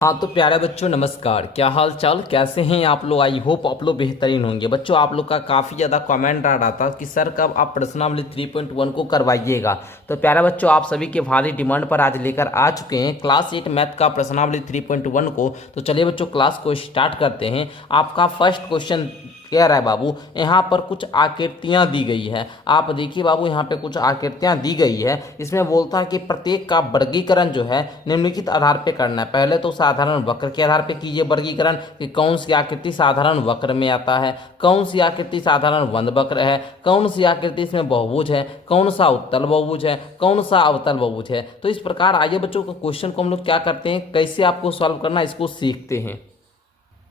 हाँ तो प्यारे बच्चों नमस्कार। क्या हाल चाल, कैसे हैं आप लोग। आई होप आप लोग बेहतरीन होंगे। बच्चों आप लोग का काफ़ी ज़्यादा कमेंट आ रहा था कि सर कब आप प्रश्नावली 3.1 को करवाइएगा। तो प्यारे बच्चों आप सभी के भारी डिमांड पर आज लेकर आ चुके हैं क्लास 8 मैथ का प्रश्नावली 3.1 को। तो चलिए बच्चों क्लास को स्टार्ट करते हैं। आपका फर्स्ट क्वेश्चन कह रहा है बाबू, यहाँ पर कुछ आकृतियाँ दी गई है। आप देखिए बाबू यहाँ पे कुछ आकृतियाँ दी गई है। इसमें बोलता है कि प्रत्येक का वर्गीकरण जो है निम्नलिखित आधार पे करना है। पहले तो साधारण वक्र के आधार पे कीजिए वर्गीकरण कि कौन सी आकृति साधारण वक्र में आता है, कौन सी आकृति साधारण वंद वक्र है, कौन सी आकृति इसमें बहुभुज है, कौन सा उत्तल बहुभुज है, कौन सा अवतल बहुभुज है। तो इस प्रकार आइए बच्चों को क्वेश्चन को हम लोग क्या करते हैं, कैसे आपको सॉल्व करना इसको सीखते हैं।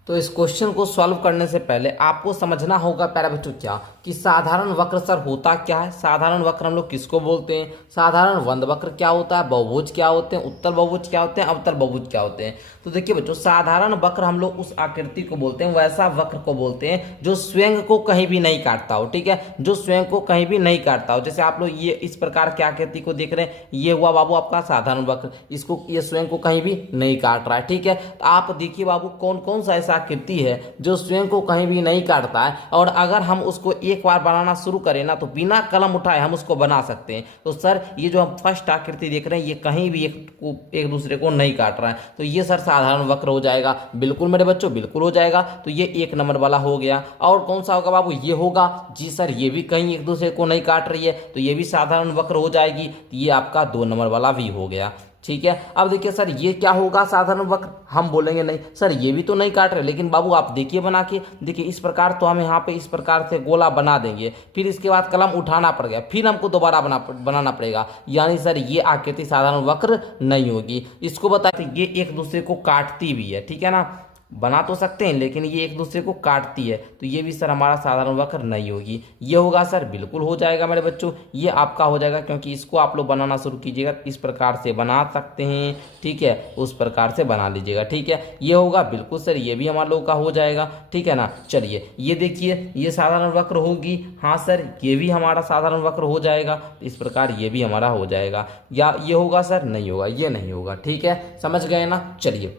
तो इस क्वेश्चन को सॉल्व करने से पहले आपको समझना होगा प्यारे बच्चों क्या कि साधारण वक्र सर होता क्या है, साधारण वक्र हम लोग किसको बोलते हैं, साधारण वंद वक्र क्या होता है, बहुभुज क्या होते हैं, उत्तल बहुभुज क्या होते हैं, अवतल बहुभुज क्या होते हैं। तो देखिए बच्चों साधारण वक्र हम लोग उस आकृति को बोलते हैं, वैसा वक्र को बोलते हैं जो स्वयं को कहीं भी नहीं काटता हो। ठीक है, जो स्वयं को कहीं भी नहीं काटता हो। जैसे आप लोग ये इस प्रकार की आकृति को देख रहे हैं, ये हुआ बाबू आपका साधारण वक्र, इसको ये स्वयं को कहीं भी नहीं काट रहा है। ठीक है, तो आप देखिए बाबू कौन कौन सा ऐसा आकृति है जो स्वयं को कहीं भी नहीं काटता है, और अगर हम उसको एक बार बनाना शुरू करें ना तो बिना कलम उठाए हम उसको बना सकते हैं। तो सर ये जो हम फर्स्ट आकृति देख रहे हैं ये कहीं भी एक दूसरे को नहीं काट रहा है, तो ये सर साधारण वक्र हो जाएगा। बिल्कुल मेरे बच्चों बिल्कुल हो जाएगा। तो ये एक नंबर वाला हो गया। और कौन सा होगा बाबू, ये होगा। जी सर ये भी कहीं एक दूसरे को नहीं काट रही है, तो ये भी साधारण वक्र हो जाएगी। तो ये आपका 2 नंबर वाला भी हो गया। ठीक है, अब देखिए सर ये क्या होगा साधारण वक्र, हम बोलेंगे नहीं सर ये भी तो नहीं काट रहे, लेकिन बाबू आप देखिए बना के देखिए इस प्रकार। तो हम यहाँ पे इस प्रकार से गोला बना देंगे, फिर इसके बाद कलम उठाना पड़ गया, फिर हमको दोबारा बनाना पड़ेगा, यानी सर ये आकृति साधारण वक्र नहीं होगी। इसको बताते ये एक दूसरे को काटती भी है। ठीक है ना, बना तो सकते हैं लेकिन ये एक दूसरे को काटती है, तो ये भी सर हमारा साधारण वक्र नहीं होगी। ये होगा सर बिल्कुल हो जाएगा मेरे बच्चों, ये आपका हो जाएगा, क्योंकि इसको आप लोग बनाना शुरू कीजिएगा इस प्रकार से बना सकते हैं। ठीक है, उस प्रकार से बना लीजिएगा। ठीक है, ये होगा बिल्कुल सर, ये भी हमारे लोग का हो जाएगा। ठीक है ना, चलिए ये देखिए ये साधारण वक्र होगी। हाँ सर ये भी हमारा साधारण वक्र हो जाएगा, इस प्रकार ये भी हमारा हो जाएगा। या ये होगा सर, नहीं होगा, ये नहीं होगा। ठीक है, समझ गए ना। चलिए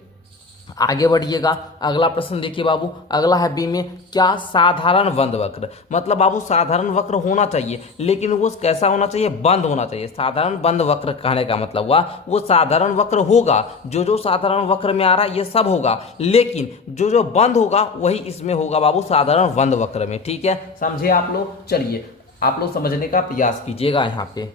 आगे बढ़िएगा। अगला प्रश्न देखिए बाबू, अगला है बी में, क्या साधारण बंद वक्र। मतलब बाबू साधारण वक्र होना चाहिए, लेकिन वो कैसा होना चाहिए, बंद होना चाहिए। साधारण बंद वक्र कहने का मतलब हुआ वो साधारण वक्र होगा, जो जो साधारण वक्र में आ रहा है ये सब होगा, लेकिन जो जो बंद होगा वही इसमें होगा बाबू साधारण बंद वक्र में। ठीक है, समझे आप लोग। चलिए आप लोग समझने का प्रयास कीजिएगा यहाँ पे।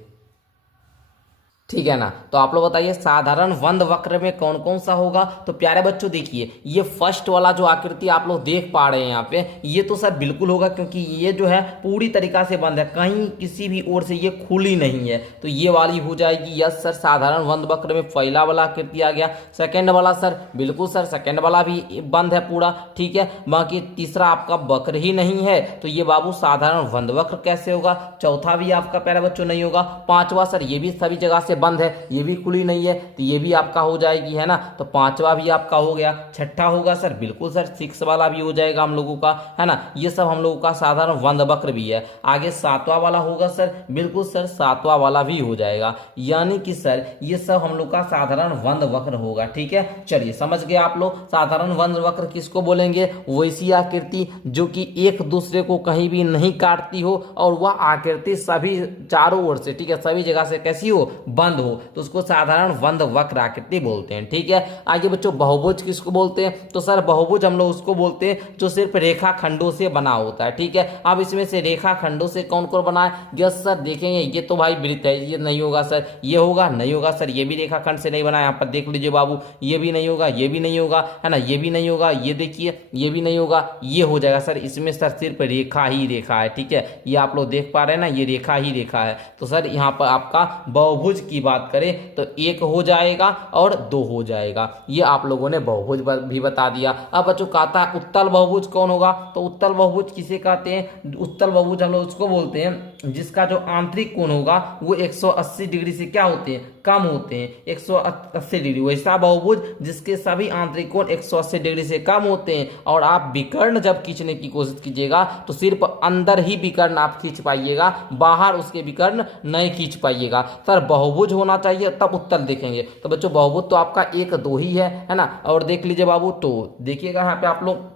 ठीक है ना, तो आप लोग बताइए साधारण वंद वक्र में कौन कौन सा होगा। तो प्यारे बच्चों देखिए ये फर्स्ट वाला जो आकृति आप लोग देख पा रहे हैं यहाँ पे, ये तो सर बिल्कुल होगा, क्योंकि ये जो है पूरी तरीका से बंद है, कहीं किसी भी ओर से ये खुली नहीं है, तो ये वाली हो जाएगी। यस सर साधारण वंद वक्र में पहला वाला आकृति आ गया। सेकेंड वाला सर बिल्कुल सर सेकेंड वाला भी बंद है पूरा। ठीक है, बाकी तीसरा आपका वक्र ही नहीं है, तो ये बाबू साधारण वंद वक्र कैसे होगा। चौथा भी आपका प्यारे बच्चों नहीं होगा। पांचवा सर ये भी सभी जगह से बंद है, ये भी खुली नहीं है, तो ये भी आपका हो जाएगी, है ना। तो पांचवा भी आपका हो गया। छठा होगा सर बिल्कुल सर 6 वाला भी हो जाएगा हम लोगों का, है ना। ये सब हम लोगों का साधारण वंद वक्र भी है। आगे 7वां वाला होगा सर, बिल्कुल सर 7वां वाला भी हो जाएगा, यानी कि सर ये सब हम लोग का साधारण वंद वक्र होगा। ठीक है, चलिए समझ गए आप लोग। साधारण वंद वक्र किसको बोलेंगे, वैसी आकृति जो कि एक दूसरे को कहीं भी नहीं काटती हो, और वह आकृति सभी चारों ओर से, ठीक है, सभी जगह से कैसी हो, बंद हो, तो उसको साधारण वंद वक्र आकृति बोलते हैं। ठीक है, आगे बच्चों बहुभुज किसको बोलते हैं। तो सर बहुभुज हम लोग उसको बोलते हैं जो सिर्फ रेखा खंडों से बना होता है। ठीक है, अब इसमें से रेखा खंडों से कौन कौन बना है, यस सर देखेंगे ये तो भाई वृत्त है, ये नहीं होगा सर, ये होगा नहीं होगा सर, ये भी रेखा खंड से नहीं बना, यहाँ पर देख लीजिए बाबू, ये भी नहीं होगा, ये भी नहीं होगा, है ना, ये भी नहीं होगा, ये देखिए ये भी नहीं होगा, ये हो जाएगा सर, इसमें सर सिर्फ रेखा ही रेखा है। ठीक है, ये आप लोग देख पा रहे हैं ना, ये रेखा ही रेखा है। तो सर यहाँ पर आपका बहुभुज की बात करें तो 1 हो जाएगा और 2 हो जाएगा, ये आप लोगों ने बहुभुज भी बता दिया। अब बच्चों कहता है उत्तल बहुभुज कौन होगा। तो उत्तल बहुभुज किसे कहते हैं, उत्तल बहुभुज हम लोग उसको बोलते हैं जिसका जो आंतरिक कोण होगा वो 180 डिग्री से क्या होते हैं, कम होते हैं, 180 डिग्री। वैसा बहुभुज जिसके सभी आंतरिक कोण 180 डिग्री से कम होते हैं। और आप विकर्ण जब खींचने की कोशिश कीजिएगा तो सिर्फ अंदर ही विकर्ण आप खींच पाइएगा, बाहर उसके विकर्ण नहीं खींच पाइएगा। सर बहुभुज होना चाहिए तब उत्तर देखेंगे। तो बच्चों बहुभुज तो आपका 1 2 ही है ना। और देख लीजिए बाबू, तो देखिएगा यहाँ पे आप लोग,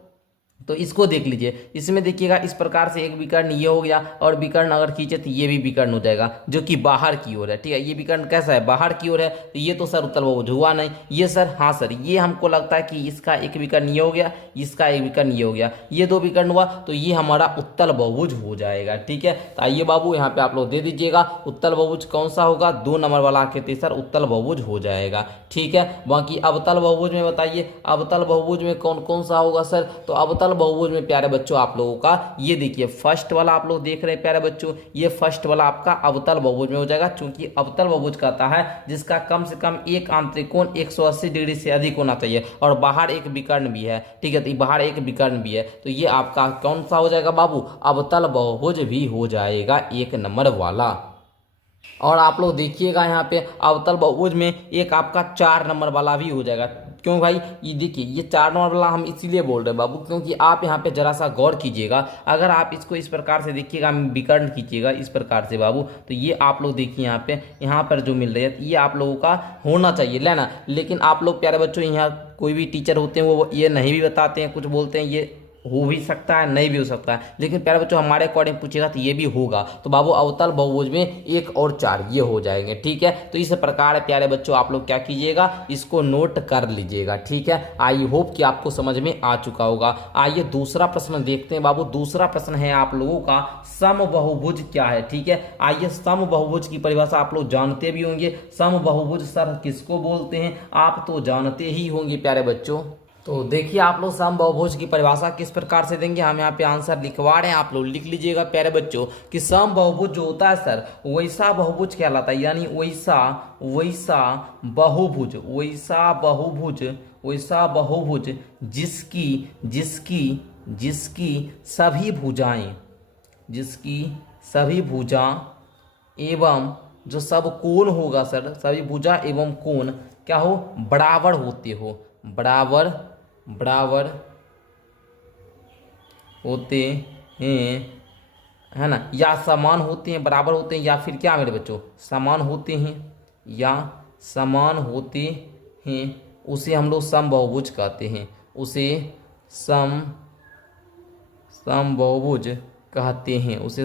तो इसको देख लीजिए, इसमें देखिएगा इस प्रकार से एक विकर्ण ये हो गया, और विकर्ण अगर खींचे तो ये भी विकर्ण हो जाएगा जो कि बाहर की ओर है। ठीक है, ये विकर्ण कैसा है, बाहर की ओर है। तो ये तो सर उत्तल बहुभुज हुआ नहीं। ये सर, हाँ सर, ये हमको लगता है कि इसका एक विकर्ण ये हो गया, इसका एक विकर्ण ये हो गया, ये 2 विकर्ण हुआ, तो ये हमारा उत्तल बहुभुज हो जाएगा। ठीक है, तो आइए बाबू यहाँ पे आप लोग दे दीजिएगा उत्तल बहुभुज कौन सा होगा, 2 नंबर वाला आकृति सर उत्तल बहुभुज हो जाएगा। ठीक है, बाकी अवतल बहुभुज में बताइए, अवतल बहुभुज में कौन कौन सा होगा सर। तो अवतल बहुभुज में प्यारे बच्चों आप लोगों का ये देखिए फर्स्ट वाला आप लोग देख रहे हैं प्यारे बच्चों, ये फर्स्ट वाला आपका अवतल बहुभुज में हो जाएगा, क्योंकि अवतल बहुभुज कहता है जिसका कम से कम एक आंतरिक कोण 180 डिग्री से अधिक होना चाहिए और बाहर एक विकर्ण भी है। ठीक है, तो बाहर एक विकर्ण भी है, तो ये आपका कौन सा हो जाएगा बाबू, अवतल बहुभुज भी हो जाएगा 1 नंबर वाला। और आप लोग देखिएगा यहाँ पे अवतल बहुभुज में एक आपका 4 नंबर वाला भी हो जाएगा। क्यों भाई, ये देखिए ये 4 नंबर वाला हम इसीलिए बोल रहे हैं बाबू, क्योंकि आप यहाँ पे जरा सा गौर कीजिएगा। अगर आप इसको इस प्रकार से देखिएगा, विकर्ण खींचिएगा इस प्रकार से बाबू, तो ये आप लोग देखिए यहाँ पर जो मिल रही है ये आप लोगों का होना चाहिए लेना। लेकिन आप लोग प्यारे बच्चों, यहाँ कोई भी टीचर होते हैं वो ये नहीं भी बताते हैं, कुछ बोलते हैं ये हो भी सकता है नहीं भी हो सकता है, लेकिन प्यारे बच्चों हमारे अकॉर्डिंग पूछेगा तो ये भी होगा। तो बाबू अवतल बहुभुज में 1 और 4 ये हो जाएंगे। ठीक है, तो इस प्रकार प्यारे बच्चों आप लोग क्या कीजिएगा, इसको नोट कर लीजिएगा। ठीक है, आई होप कि आपको समझ में आ चुका होगा। आइए दूसरा प्रश्न देखते हैं बाबू। दूसरा प्रश्न है आप लोगों का समबाहुभुज क्या है। ठीक है, आइए समबाहुभुज की परिभाषा आप लोग जानते भी होंगे। समबाहुभुज सर किसको बोलते हैं आप तो जानते ही होंगे प्यारे बच्चों। तो देखिए आप लोग समबाहुभुज की परिभाषा किस प्रकार से देंगे, हम यहाँ पे आंसर लिखवा रहे हैं, आप लोग लिख लीजिएगा प्यारे बच्चों कि समबाहुभुज जो होता है सर वैसा बहुभुज कहलाता है, यानी वैसा बहुभुज जिसकी सभी भुजा एवं जो सब कोण होगा सर, सभी भुजा एवं कोण क्या हो, बराबर होते हैं, है ना, या समान होते हैं, बराबर होते हैं, या फिर क्या मेरे बच्चों समान होते हैं, उसे हम लोग समबाहुभुज कहते हैं, उसे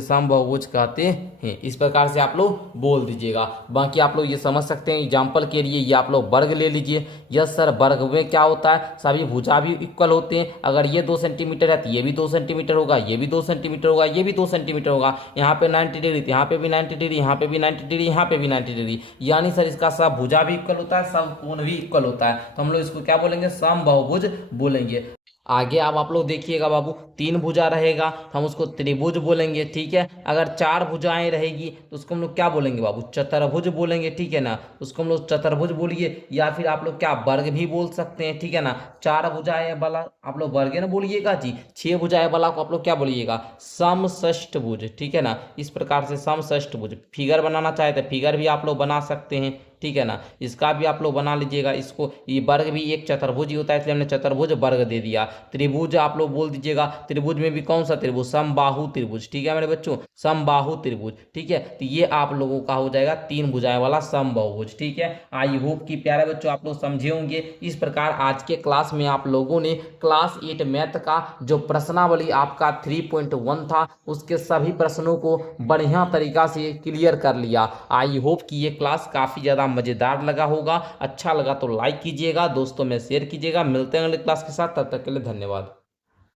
समबाहुभुज कहते हैं। इस प्रकार से आप लोग बोल दीजिएगा। बाकी आप लोग ये समझ सकते हैं, एग्जाम्पल के लिए ये आप लोग वर्ग ले लीजिए। यस सर, वर्ग में क्या होता है, सभी भुजा भी इक्वल होते हैं। अगर ये 2 सेंटीमीटर है तो ये भी 2 सेंटीमीटर होगा, ये भी 2 सेंटीमीटर होगा, ये भी 2 सेंटीमीटर होगा। यहाँ पे 90 डिग्री तो यहाँ पे भी 90 डिग्री, यहाँ पे भी 90 डिग्री, यहाँ पे भी 90 डिग्री, यानी सर इसका सब भुजा भी इक्वल होता है, सब कोण भी इक्वल होता है। तो हम लोग इसको क्या बोलेंगे, समबाहुभुज बोलेंगे। आगे अब आप लोग देखिएगा बाबू, 3 भुजा रहेगा तो हम उसको त्रिभुज बोलेंगे। ठीक है, अगर 4 भुजाएं रहेगी तो उसको हम लोग क्या बोलेंगे बाबू, चतुर्भुज बोलेंगे। ठीक है ना, उसको हम लोग चतुर्भुज बोलिए, या फिर आप लोग क्या वर्ग भी बोल सकते हैं। ठीक है ना, 4 भुजाएं वाला आप लोग वर्ग ना बोलिएगा जी, 6 भुजाएं वाला को आप लोग क्या बोलिएगा, समषष्ठभुज। ठीक है ना, इस प्रकार से समषष्ठभुज। फिगर बनाना चाहे तो फिगर भी आप लोग बना सकते हैं। ठीक है ना, इसका भी आप लोग बना लीजिएगा। इसको ये वर्ग भी एक चतुर्भुज ही होता है, इसलिए हमने चतुर्भुज वर्ग दे दिया। त्रिभुज आप लोग बोल दीजिएगा, त्रिभुज में भी कौन सा त्रिभुज, समबाहु त्रिभुज। ठीक है मेरे बच्चों, समबाहु त्रिभुज। ठीक है, तो ये आप लोगों का हो जाएगा 3 भुजाएं वाला समबाहुभुज। ठीक है, आई होप कि प्यारे बच्चों आप लोग समझे होंगे। इस प्रकार आज के क्लास में आप लोगों ने क्लास 8 मैथ का जो प्रश्नावली आपका 3.1 था उसके सभी प्रश्नों को बढ़िया तरीका से क्लियर कर लिया। आई होप कि ये क्लास काफी ज्यादा मजेदार लगा होगा। अच्छा लगा तो लाइक कीजिएगा, दोस्तों में शेयर कीजिएगा। मिलते हैं अगले क्लास के साथ, तब तक के लिए धन्यवाद।